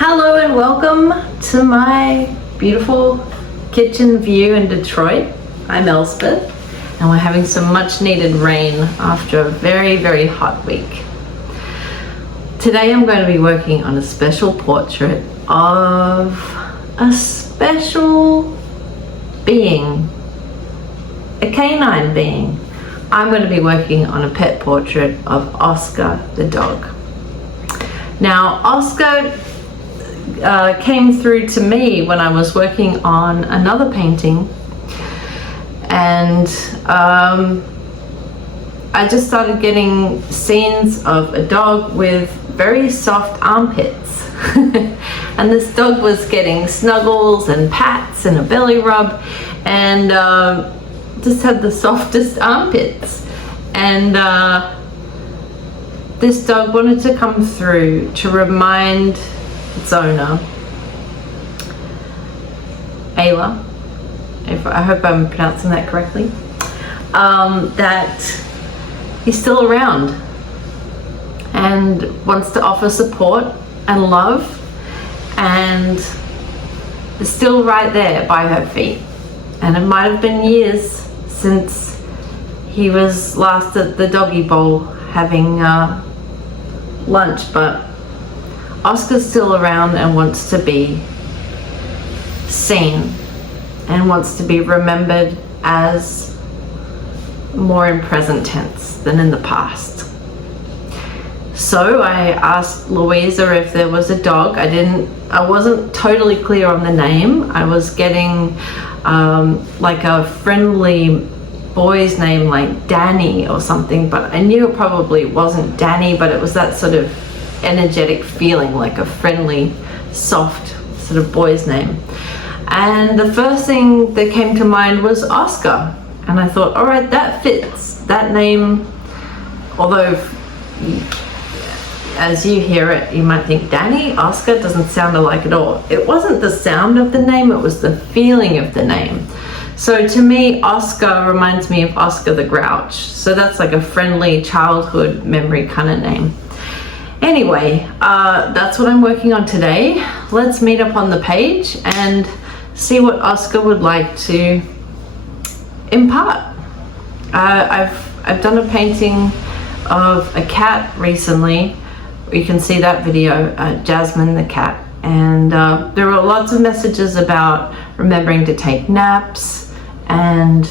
Hello and welcome to my beautiful kitchen view in Detroit. I'm Elspeth and we're having some much needed rain after a very, very hot week. Today I'm going to be working on a special portrait of a special being, a canine being. I'm going to be working on a pet portrait of Oscar the dog. Now Oscar came through to me when I was working on another painting, and I just started getting scenes of a dog with very soft armpits and this dog was getting snuggles and pats and a belly rub and just had the softest armpits, and this dog wanted to come through to remind its owner, Ayla, I hope I'm pronouncing that correctly, that he's still around and wants to offer support and love, and is still right there by her feet. And it might have been years since he was last at the doggy bowl having lunch, but Oscar's still around and wants to be seen and wants to be remembered as more in present tense than in the past. So I asked Louisa if there was a dog. I wasn't totally clear on the name. I was getting like a friendly boy's name like Danny or something, but I knew it probably wasn't Danny, but it was that sort of energetic feeling, like a friendly, soft sort of boy's name. And the first thing that came to mind was Oscar, and I thought, all right, that fits. That name, although as you hear it you might think Danny, Oscar doesn't sound alike at all. It wasn't the sound of the name, it was the feeling of the name. So to me, Oscar reminds me of Oscar the Grouch, so that's like a friendly childhood memory kind of name. Anyway, that's what I'm working on today. Let's meet up on the page and see what Oscar would like to impart. I've done a painting of a cat recently. You can see that video, Jasmine the cat, and there were lots of messages about remembering to take naps, and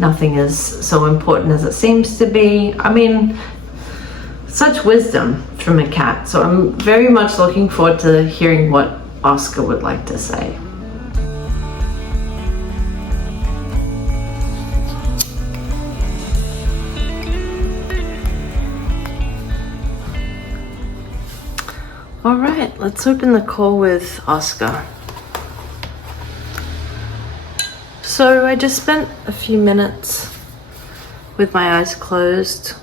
nothing is so important as it seems to be. I mean, such wisdom from a cat. So I'm very much looking forward to hearing what Oscar would like to say. All right, let's open the call with Oscar. So I just spent a few minutes with my eyes closed,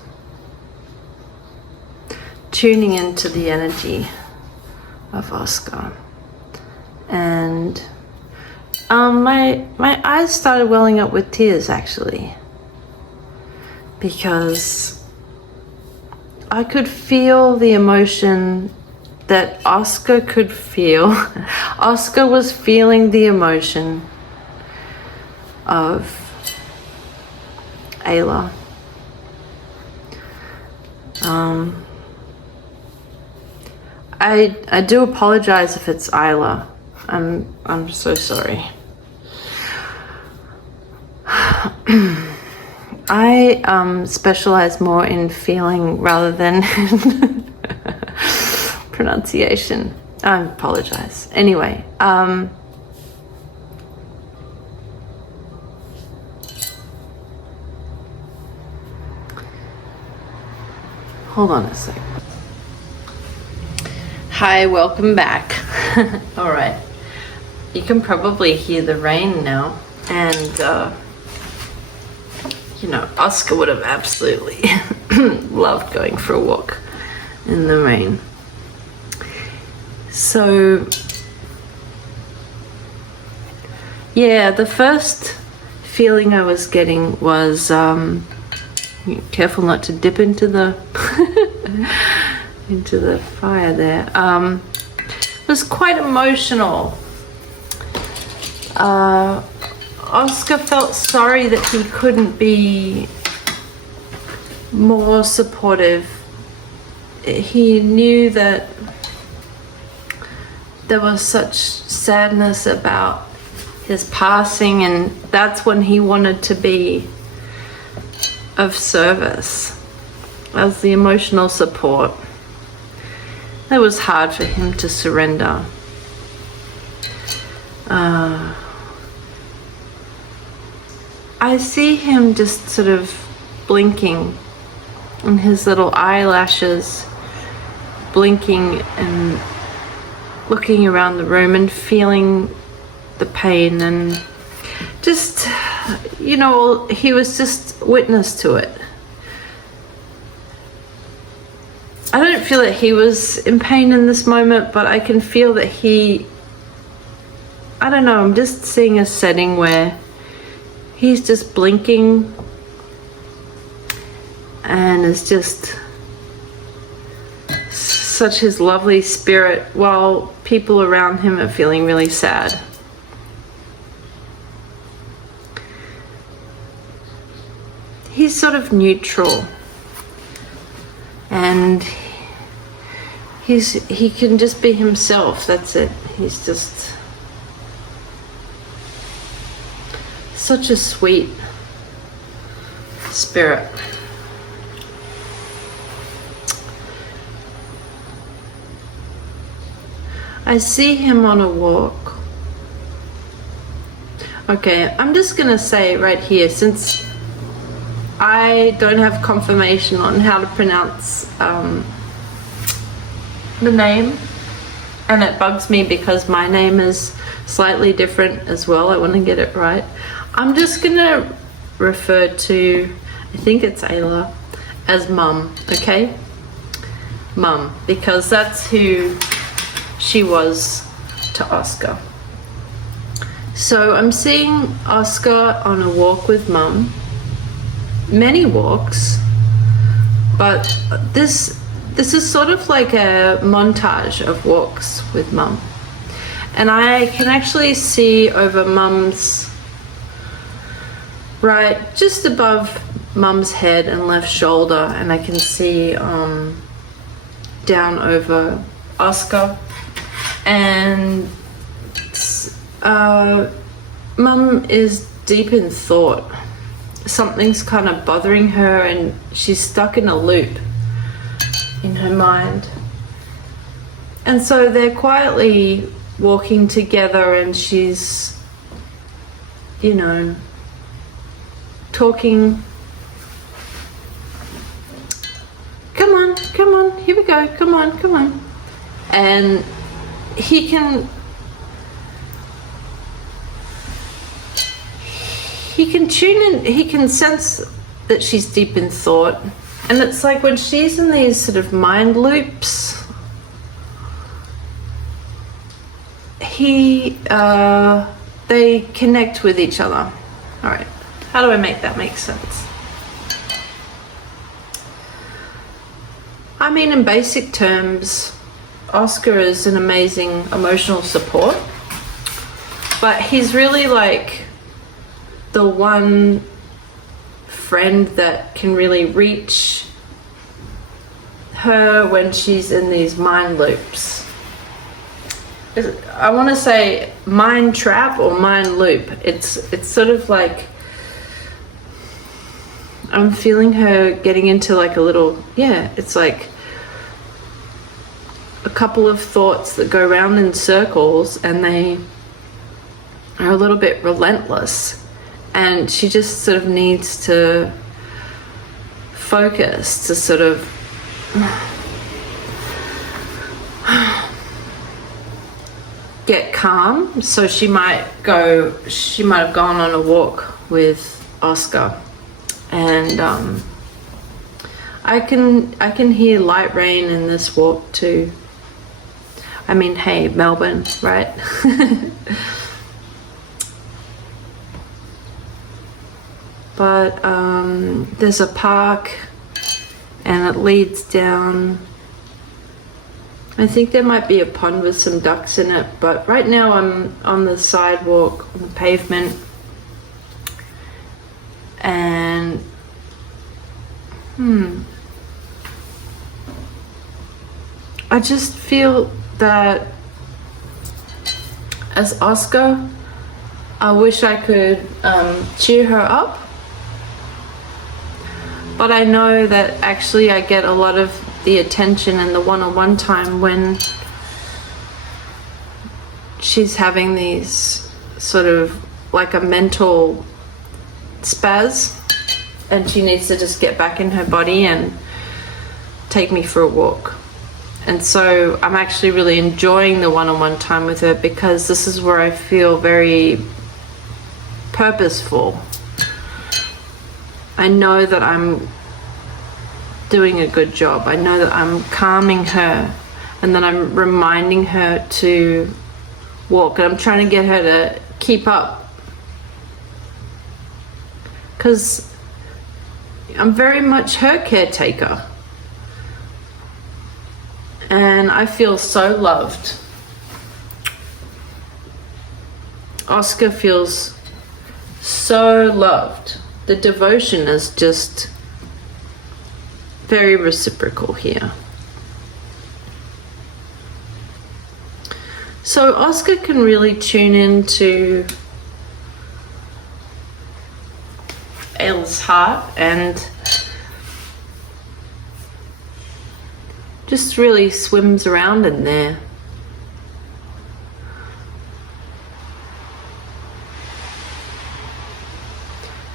tuning into the energy of Oscar, and my eyes started welling up with tears actually, because I could feel the emotion that Oscar could feel. Oscar was feeling the emotion of Ayla. I do apologize if it's Ayla. I'm so sorry. I specialize more in feeling rather than pronunciation. I apologize. Anyway, hold on a sec. Hi, welcome back. All right, you can probably hear the rain now, and you know, Oscar would have absolutely loved going for a walk in the rain. So yeah, the first feeling I was getting was careful not to dip into the into the fire there. was quite emotional. Oscar felt sorry that he couldn't be more supportive. He knew that there was such sadness about his passing, and that's when he wanted to be of service as the emotional support. It was hard for him to surrender. I see him just sort of blinking, and his little eyelashes blinking and looking around the room and feeling the pain, and just, you know, he was just witness to it. I don't feel that he was in pain in this moment, but I can feel that he, I don't know, I'm just seeing a setting where he's just blinking and is just such his lovely spirit while people around him are feeling really sad. He's sort of neutral, and he can just be himself. That's it. He's just such a sweet spirit. I see him on a walk. Okay, I'm just gonna say right here, since I don't have confirmation on how to pronounce the name, and it bugs me because my name is slightly different as well. I want to get it right. I'm just gonna refer to, I think it's Ayla, as Mum, okay? Mum, because that's who she was to Oscar. So I'm seeing Oscar on a walk with Mum. Many walks, but this is sort of like a montage of walks with Mum. And I can actually see over Mum's right, just above Mum's head and left shoulder, and I can see down over Oscar. And Mum is deep in thought. Something's kind of bothering her, and she's stuck in a loop in her mind. And so they're quietly walking together, and she's, you know, talking. Come on, here we go, come on. And he can tune in, he can sense that she's deep in thought. And it's like when she's in these sort of mind loops, they connect with each other. All right, how do I make that make sense? I mean, in basic terms, Oscar is an amazing emotional support, but he's really like the one friend that can really reach her when she's in these mind loops. I want to say mind trap or mind loop. It's sort of like I'm feeling her getting into like a little, yeah, it's like a couple of thoughts that go round in circles, and they are a little bit relentless. And she just sort of needs to focus to sort of get calm. So she might have gone on a walk with Oscar, and I can hear light rain in this walk too. I mean, hey, Melbourne, right? But there's a park, and it leads down I think there might be a pond with some ducks in it, but right now I'm on the sidewalk, on the pavement, and I just feel that as Oscar, I wish I could cheer her up, but I know that actually I get a lot of the attention and the one-on-one time when she's having these sort of like a mental spaz, and she needs to just get back in her body and take me for a walk. And so I'm actually really enjoying the one-on-one time with her, because this is where I feel very purposeful. I know that I'm doing a good job. I know that I'm calming her, and then I'm reminding her to walk, and I'm trying to get her to keep up, because I'm very much her caretaker, and I feel so loved. Oscar feels so loved. The devotion is just very reciprocal here. So Oscar can really tune into Elle's heart and just really swims around in there.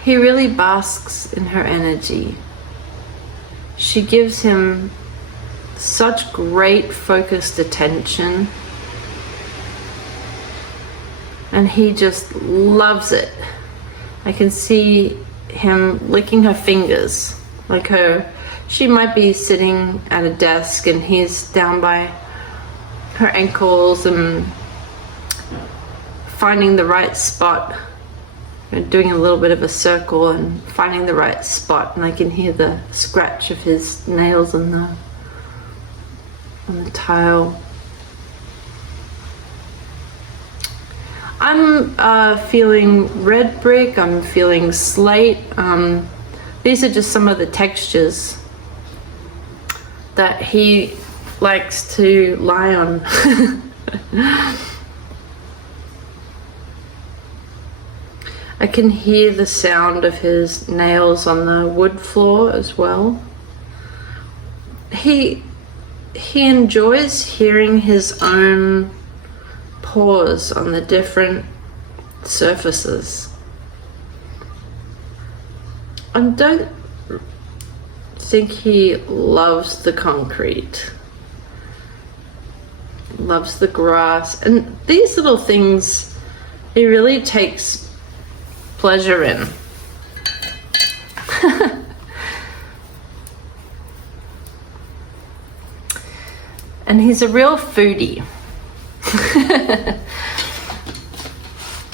He really basks in her energy. She gives him such great focused attention, and he just loves it. I can see him licking her fingers, like she might be sitting at a desk and he's down by her ankles and finding the right spot, doing a little bit of a circle and finding the right spot, and I can hear the scratch of his nails on the tile. I'm feeling red brick, I'm feeling slate. These are just some of the textures that he likes to lie on. I can hear the sound of his nails on the wood floor as well. He enjoys hearing his own paws on the different surfaces. I don't think he loves the concrete, loves the grass, and these little things he really takes pleasure in. And he's a real foodie.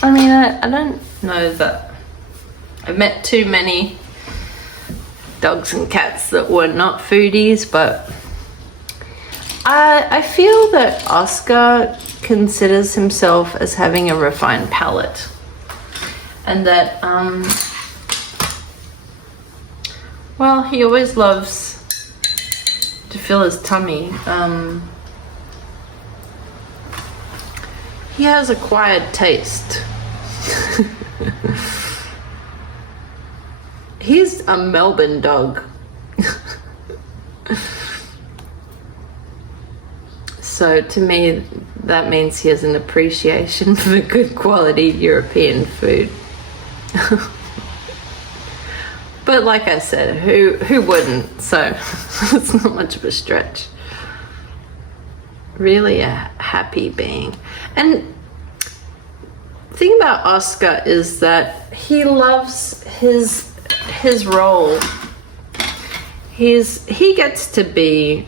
I mean, I don't know that I've met too many dogs and cats that were not foodies, but I feel that Oscar considers himself as having a refined palate, and that well, he always loves to fill his tummy. He has acquired taste. He's a Melbourne dog. So to me, that means he has an appreciation for good quality European food. But like I said, who wouldn't? So it's not much of a stretch. Really a happy being. And the thing about Oscar is that he loves his role. He gets to be,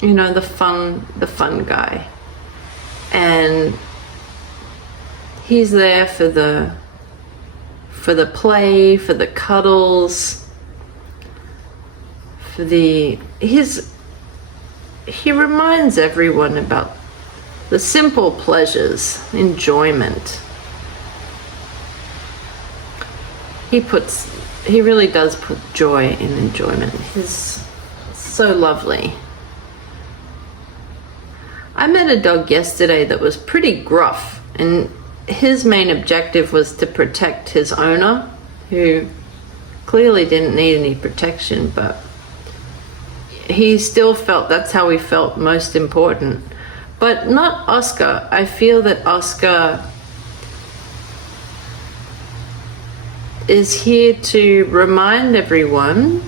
you know, the fun guy, and he's there for the play, for the cuddles, he reminds everyone about the simple pleasures, enjoyment. He really does put joy in enjoyment. He's so lovely. I met a dog yesterday that was pretty gruff, and his main objective was to protect his owner, who clearly didn't need any protection, but he still felt that's how he felt most important. But not Oscar. I feel that Oscar is here to remind everyone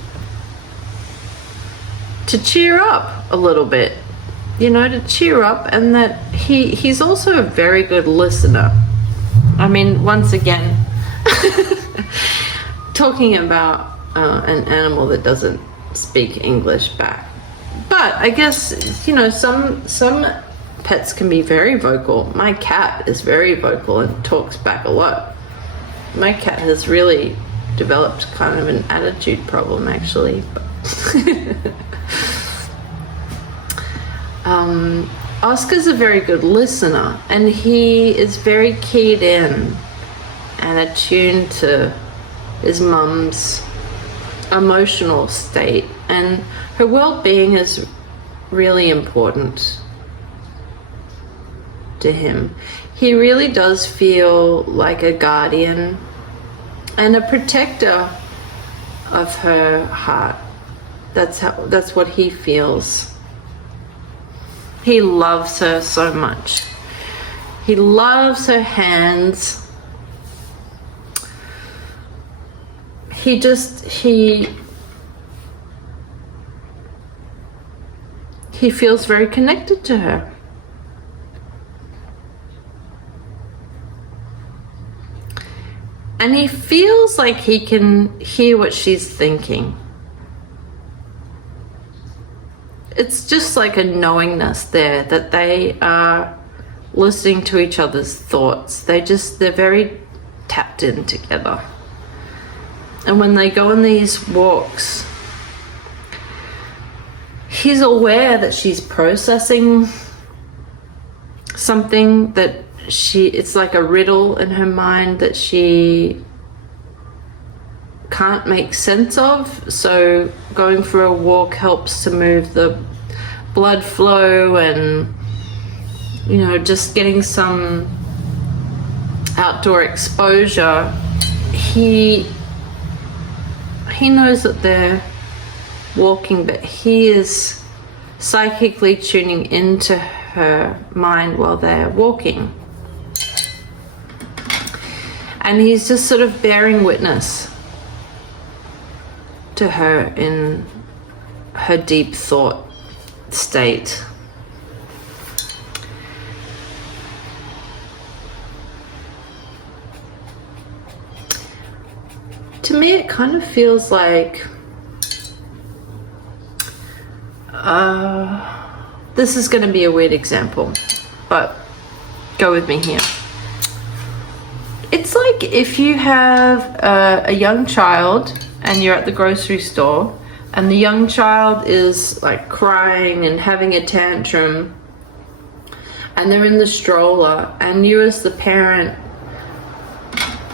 to cheer up a little bit, you know, to cheer up, and that he's also a very good listener. I mean, once again, talking about an animal that doesn't speak English back. But I guess, you know, some pets can be very vocal. My cat is very vocal and talks back a lot. My cat has really developed kind of an attitude problem, actually. Oscar's a very good listener, and he is very keyed in and attuned to his mum's emotional state, and her well-being is really important to him. He really does feel like a guardian and a protector of her heart. That's what he feels. He loves her so much. He loves her hands. He feels very connected to her. And he feels like he can hear what she's thinking. It's just like a knowingness there that they are listening to each other's thoughts. They're very tapped in together. And when they go on these walks, he's aware that she's processing something that it's like a riddle in her mind that she can't make sense of. So going for a walk helps to move the blood flow, and, you know, just getting some outdoor exposure. He knows that they're walking, but he is psychically tuning into her mind while they're walking. And he's just sort of bearing witness to her in her deep thought state. To me, it kind of feels like this is going to be a weird example, but go with me here. It's like if you have a young child and you're at the grocery store, and the young child is like crying and having a tantrum, and they're in the stroller, and you as the parent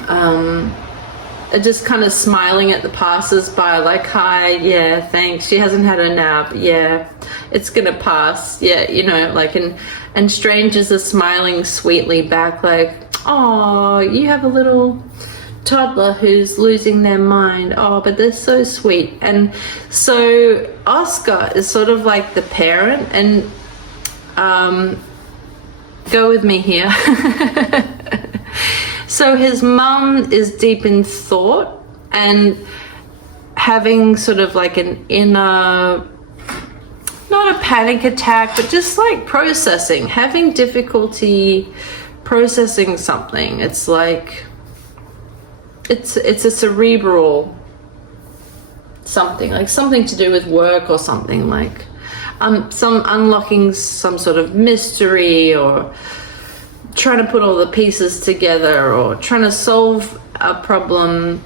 are just kind of smiling at the passers-by, like, hi, yeah, thanks, she hasn't had a nap, yeah, it's gonna pass, yeah, you know, like, and strangers are smiling sweetly back, like, oh, you have a little toddler who's losing their mind, oh, but they're so sweet. And so Oscar is sort of like the parent, and go with me here. So his mum is deep in thought and having sort of like an inner, not a panic attack, but just like processing, having difficulty processing something. It's like it's a cerebral something, like something to do with work or something, like some unlocking some sort of mystery, or trying to put all the pieces together, or trying to solve a problem.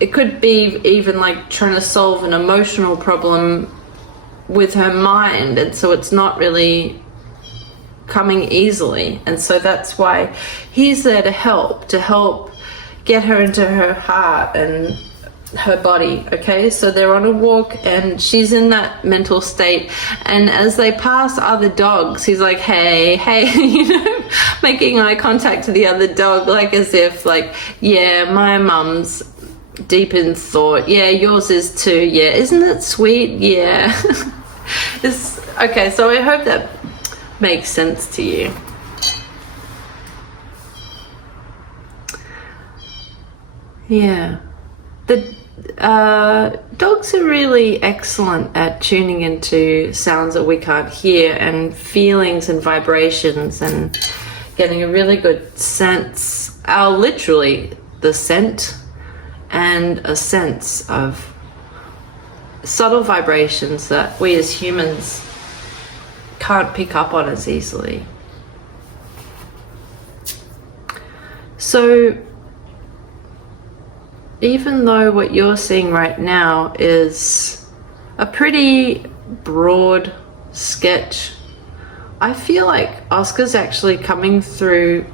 It could be even like trying to solve an emotional problem with her mind, and so it's not really coming easily. And so that's why he's there to help get her into her heart and her body. Okay, so they're on a walk and she's in that mental state, and as they pass other dogs, he's like, hey, you know, making eye contact to the other dog, like as if like, yeah, my mum's deep in thought, yeah, yours is too, yeah, isn't it sweet, yeah. It's okay. So I hope that makes sense to you. Yeah, the dogs are really excellent at tuning into sounds that we can't hear, and feelings and vibrations, and getting a really good sense, literally the scent and a sense of subtle vibrations that we as humans can't pick up on as easily. So even though what you're seeing right now is a pretty broad sketch, I feel like Oscar's actually coming through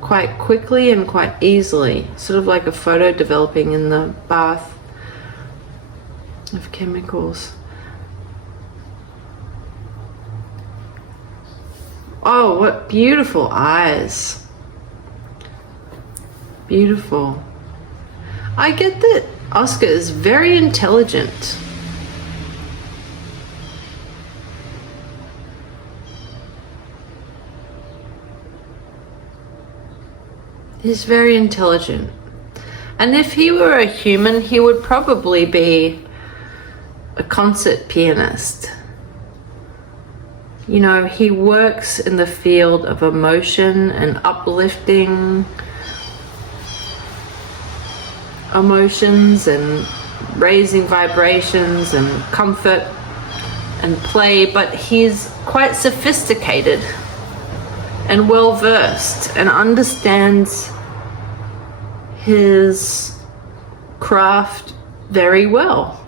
quite quickly and quite easily, sort of like a photo developing in the bath of chemicals. Oh, what beautiful eyes. Beautiful. I get that Oscar is very intelligent. He's very intelligent. And if he were a human, he would probably be a concert pianist. You know, he works in the field of emotion and uplifting emotions and raising vibrations and comfort and play, but he's quite sophisticated and well versed and understands his craft very well.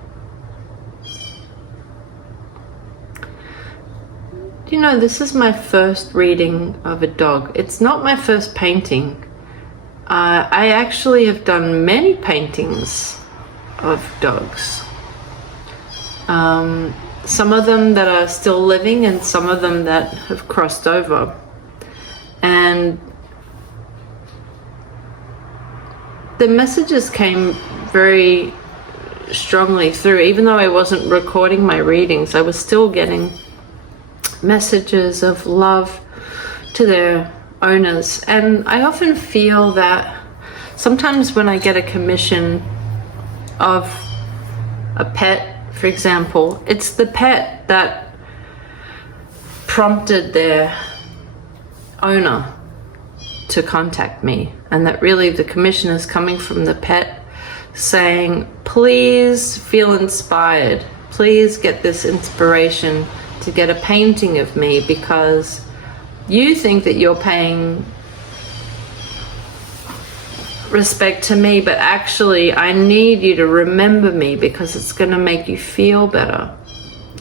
You know, this is my first reading of a dog. It's not my first painting. I actually have done many paintings of dogs. Some of them that are still living and some of them that have crossed over. And the messages came very strongly through. Even though I wasn't recording my readings, I was still getting messages of love to their owners. And I often feel that sometimes when I get a commission of a pet, for example, it's the pet that prompted their owner to contact me, and that really the commission is coming from the pet saying, please feel inspired, please get this inspiration to get a painting of me, because you think that you're paying respect to me, but actually I need you to remember me, because it's going to make you feel better.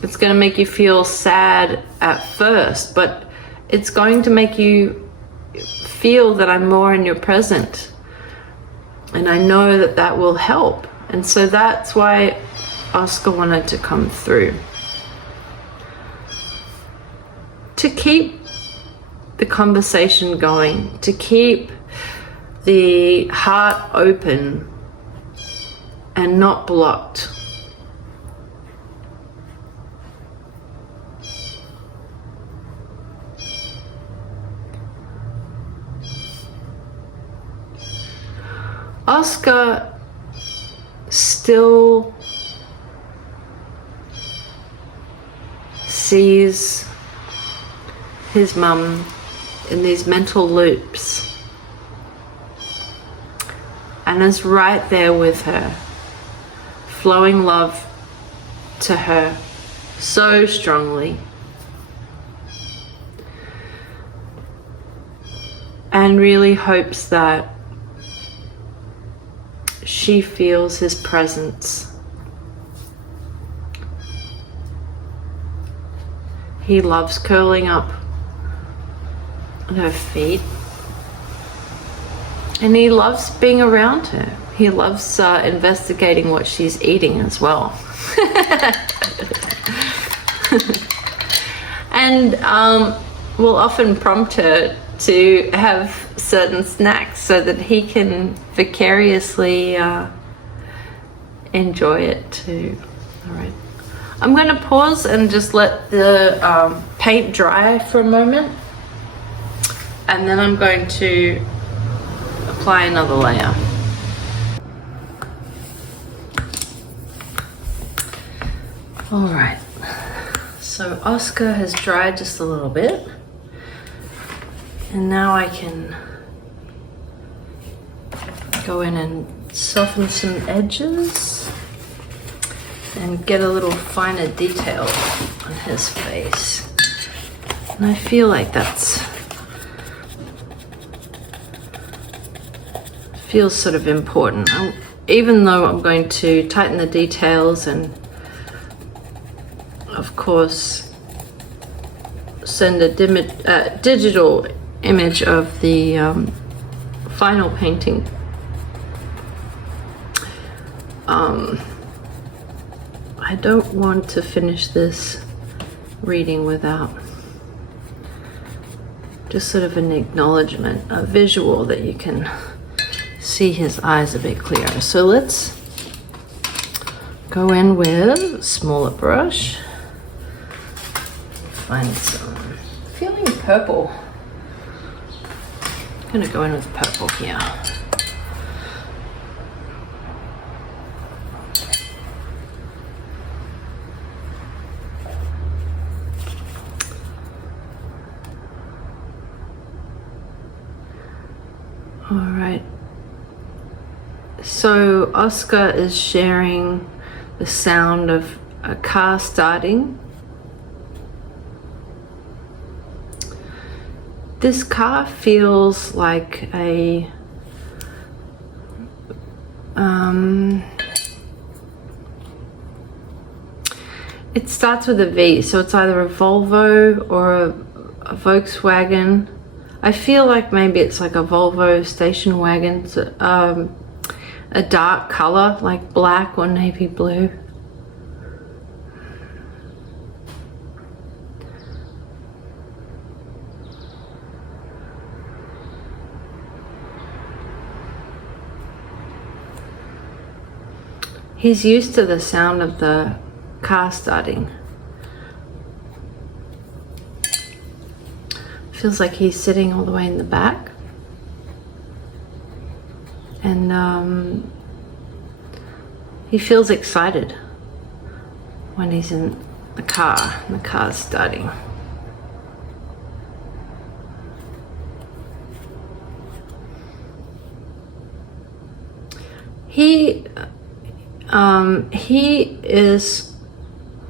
It's going to make you feel sad at first, but it's going to make you feel that I'm more in your present, and I know that that will help. And so that's why Oscar wanted to come through, to keep the conversation going, to keep the heart open and not blocked. Oscar still sees his mum in these mental loops and is right there with her, flowing love to her so strongly, and really hopes that she feels his presence He loves curling up on her feet. And he loves being around her. He loves investigating what she's eating as well. And will often prompt her to have certain snacks so that he can vicariously enjoy it too. All right. I'm going to pause and just let the paint dry for a moment. And then I'm going to apply another layer. All right, so Oscar has dried just a little bit, and now I can go in and soften some edges and get a little finer detail on his face. And I feel like that's feels sort of important. Even though I'm going to tighten the details and of course send a digital image of the final painting, I don't want to finish this reading without just sort of an acknowledgement, a visual that you can see his eyes a bit clearer. So let's go in with a smaller brush. Find some, feeling purple. I'm gonna go in with purple here. All right. So Oscar is sharing the sound of a car starting. This car feels like a it starts with a V, so it's either a Volvo or a Volkswagen. I feel like maybe it's like a Volvo station wagon. It's a dark color, like black or navy blue. He's used to the sound of the car starting. Feels like he's sitting all the way in the back. And he feels excited when he's in the car and the car's starting. He is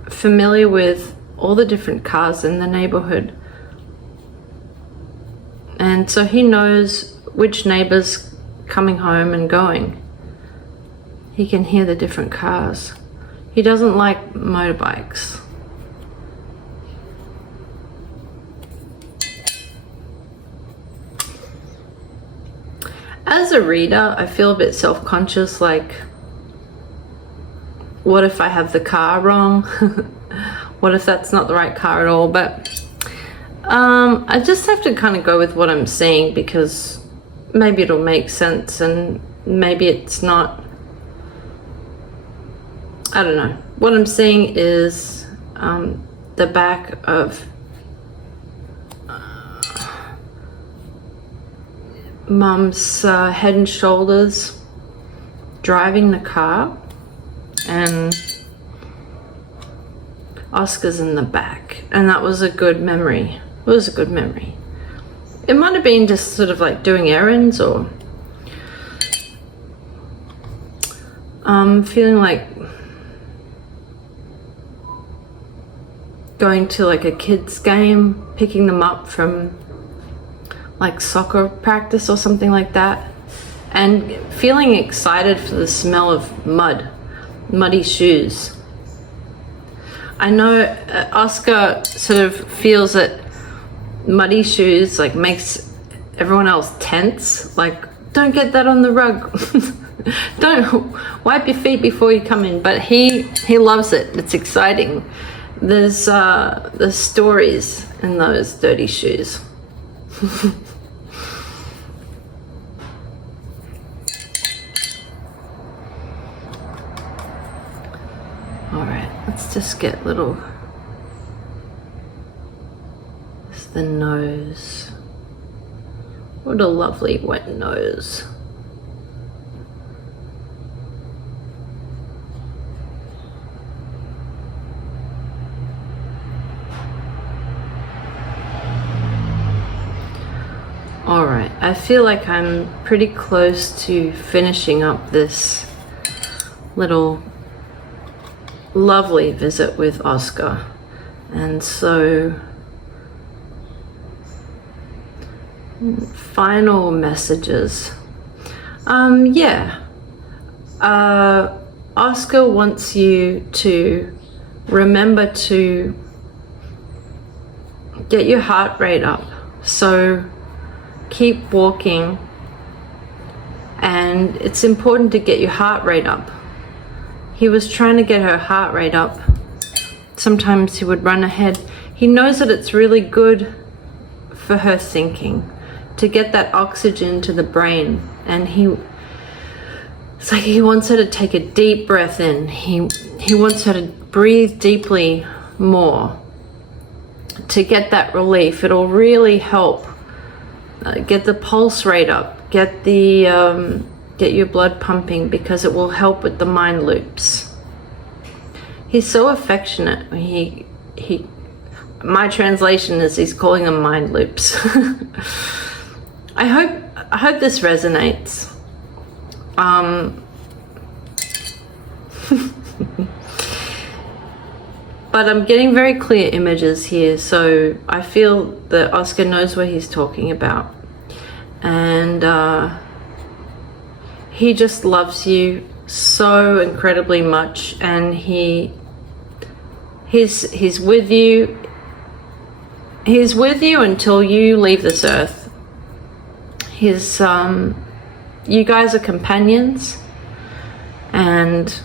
familiar with all the different cars in the neighborhood. And so he knows which neighbors coming home and going. He can hear the different cars. He doesn't like motorbikes. As a reader, I feel a bit self-conscious, like, what if I have the car wrong? What if that's not the right car at all? But I just have to kind of go with what I'm seeing, because maybe it'll make sense and maybe it's not. I don't know. What I'm seeing is the back of Mum's head and shoulders driving the car, and Oscar's in the back, and that was a good memory. It was a good memory. It might have been just sort of like doing errands, or feeling like going to like a kid's game, picking them up from like soccer practice or something like that, and feeling excited for the smell of muddy shoes. I know Oscar sort of feels that muddy shoes like makes everyone else tense. Like, don't get that on the rug. Don't wipe your feet before you come in. But he loves it. It's exciting. There's stories in those dirty shoes. All right, let's just get little. It's the nose. What a lovely wet nose. All right, I feel like I'm pretty close to finishing up this little lovely visit with Oscar. And so final messages. Oscar wants you to remember to get your heart rate up. So keep walking, and it's important to get your heart rate up. He was trying to get her heart rate up. Sometimes he would run ahead. He knows that it's really good for her thinking, to get that oxygen to the brain. And it's like he wants her to take a deep breath in. He wants her to breathe deeply more to get that relief. It'll really help get the pulse rate up, get your blood pumping, because it will help with the mind loops. He's so affectionate. My translation is he's calling them mind loops. I hope this resonates. But I'm getting very clear images here, so I feel that Oscar knows what he's talking about. And he just loves you so incredibly much, and he's with you. He's with you until you leave this earth. You guys are companions, and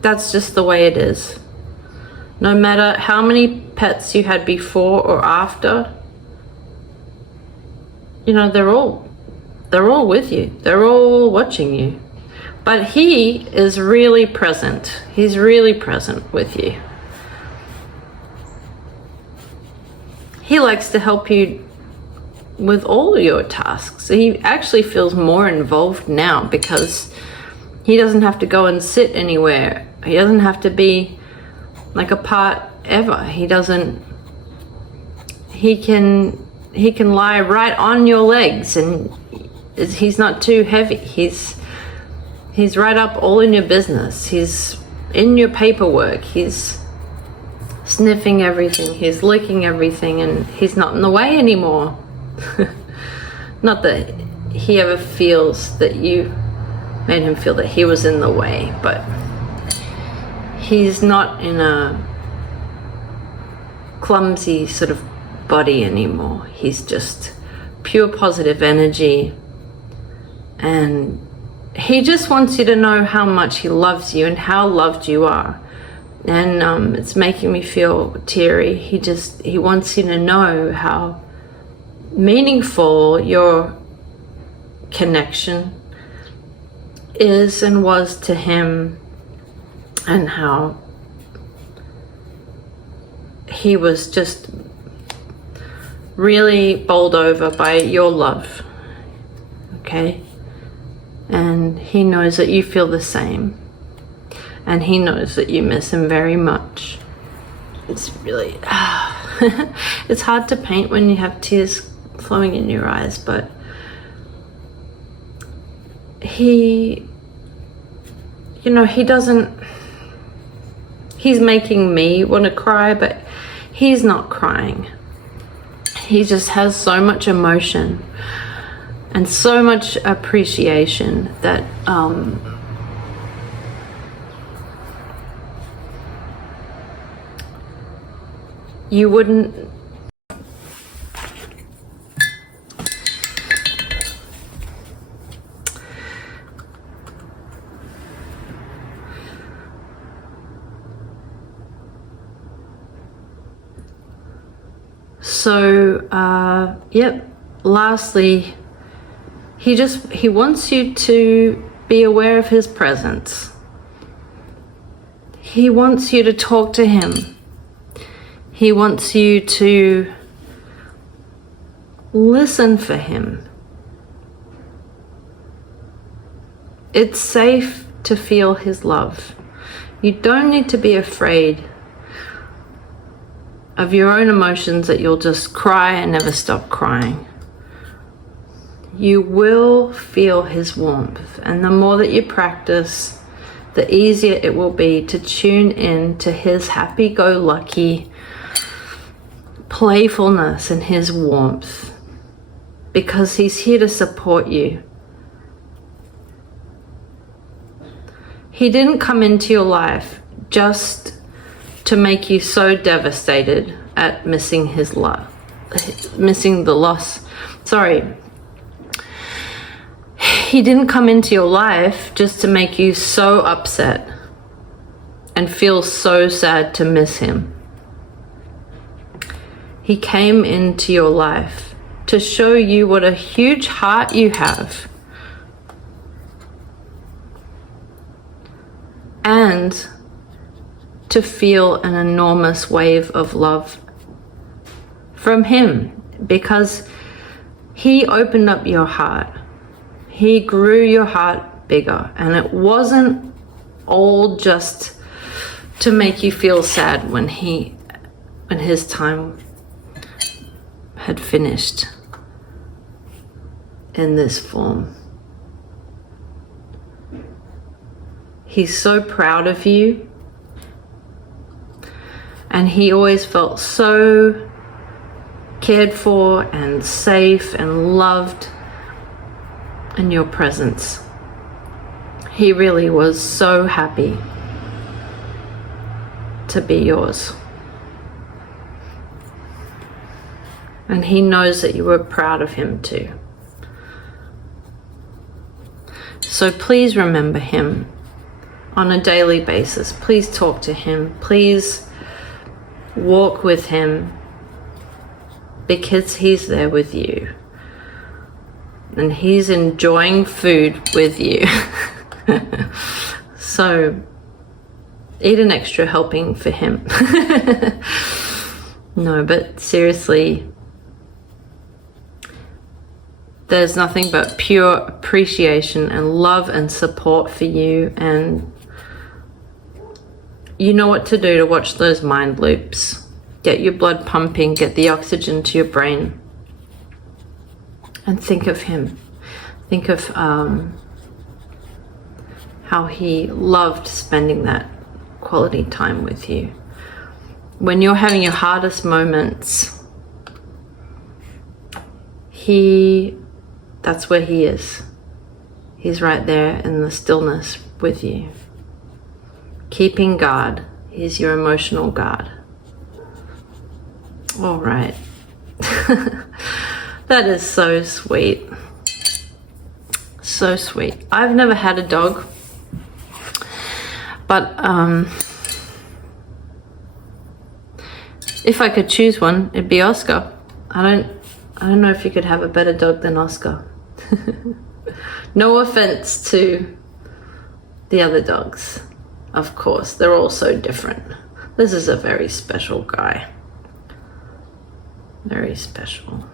that's just the way it is. No matter how many pets you had before or after, you know, they're all with you. They're all watching you. But he is really present. He's really present with you. He likes to help you with all your tasks. He actually feels more involved now because he doesn't have to go and sit anywhere. He doesn't have to be like apart ever. He can lie right on your legs, and he's not too heavy. He's right up all in your business. He's in your paperwork. He's sniffing everything. He's licking everything, and he's not in the way anymore. Not that he ever feels that you made him feel that he was in the way, but he's not in a clumsy sort of body anymore. He's just pure positive energy, and he just wants you to know how much he loves you and how loved you are. And it's making me feel teary. He wants you to know how meaningful your connection is and was to him, and how he was just really bowled over by your love, okay? And he knows that you feel the same, and he knows that you miss him very much. It's really, it's hard to paint when you have tears flowing in your eyes, but he, you know, he's making me want to cry, but he's not crying. He just has so much emotion and so much appreciation that you wouldn't. So, yep, lastly, he wants you to be aware of his presence. He wants you to talk to him. He wants you to listen for him. It's safe to feel his love. You don't need to be afraid of your own emotions that you'll just cry and never stop crying. You will feel his warmth, and the more that you practice, the easier it will be to tune in to his happy-go-lucky playfulness and his warmth, because he's here to support you. He didn't come into your life just to make you so devastated at missing the loss. Sorry. He didn't come into your life just to make you so upset and feel so sad to miss him. He came into your life to show you what a huge heart you have, and to feel an enormous wave of love from him, because he opened up your heart. He grew your heart bigger, and it wasn't all just to make you feel sad when his time had finished in this form. He's so proud of you. And he always felt so cared for and safe and loved in your presence. He really was so happy to be yours. And he knows that you were proud of him too. So please remember him on a daily basis. Please talk to him. Please walk with him, because he's there with you. And he's enjoying food with you. So eat an extra helping for him. No, but seriously, there's nothing but pure appreciation and love and support for you, and you know what to do to watch those mind loops. Get your blood pumping, get the oxygen to your brain, and think of him. Think of how he loved spending that quality time with you. When you're having your hardest moments, that's where he is. He's right there in the stillness with you, keeping guard. He's your emotional guard. All right. That is so sweet. So sweet. I've never had a dog, but if I could choose one, it'd be Oscar. I don't know if you could have a better dog than Oscar. No offense to the other dogs. Of course, they're all so different. This is a very special guy. Very special.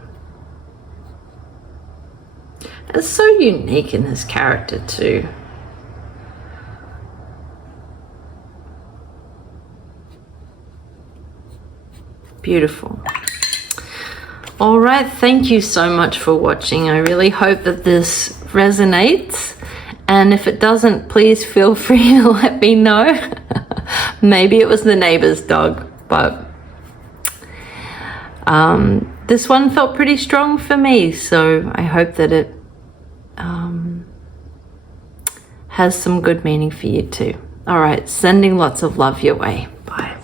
And so unique in his character too. Beautiful. All right, thank you so much for watching. I really hope that this resonates, and if it doesn't, please feel free to let me know. Maybe it was the neighbor's dog, but this one felt pretty strong for me, so I hope that it has some good meaning for you too. All right, sending lots of love your way. Bye.